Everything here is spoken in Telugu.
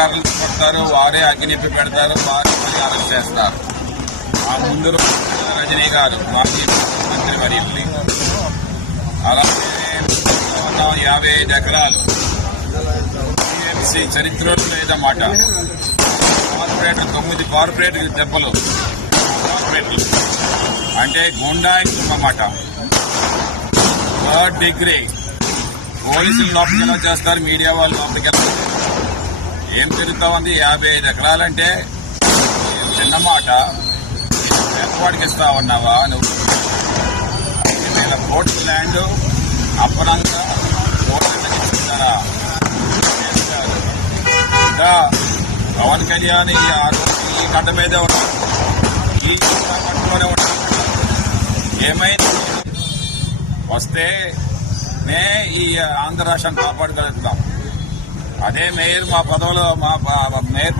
కర్రలు కొడతారు, వారే అగ్నిప్పి పెడతారు, వారే మళ్ళీ అరెస్ట్ చేస్తారు. ఆ ముందు రజనీ గారు మాజీ మంత్రి వర్యులు, అలాగే 55 ఎకరాలు టీఎంసీ చరిత్రలో లేదన్నమాట. కార్పొరేటర్ 9 కార్పొరేటర్ దెబ్బలు, కార్పొరేట్లు అంటే గుండాయింపు అన్నమాట. 3rd డిగ్రీ పోలీసులు లోపలికి ఎలా చేస్తారు, మీడియా వాళ్ళు లోపలికి వెళ్తారు. ఏం తిరుగుతా ఉంది? 55 ఎకరాలంటే చిన్నమాట. ఎంతవాడికి ఇస్తా ఉన్నావా నువ్వు? 5,000 కోట్ల ల్యాండ్ అప్పనంగా కోట్లకి ఇస్తారా? ఇంకా పవన్ కళ్యాణ్ ఈ గడ్డ మీదే ఉన్నాడు, ఈ పట్టులోనే ఉన్నాడు. ఏమైంది? వస్తే ఈ ఆంధ్ర రాష్ట్రాన్ని కాపాడగలుగుతాం. అదే మేయర్ మా పదవిలో మా మేయర్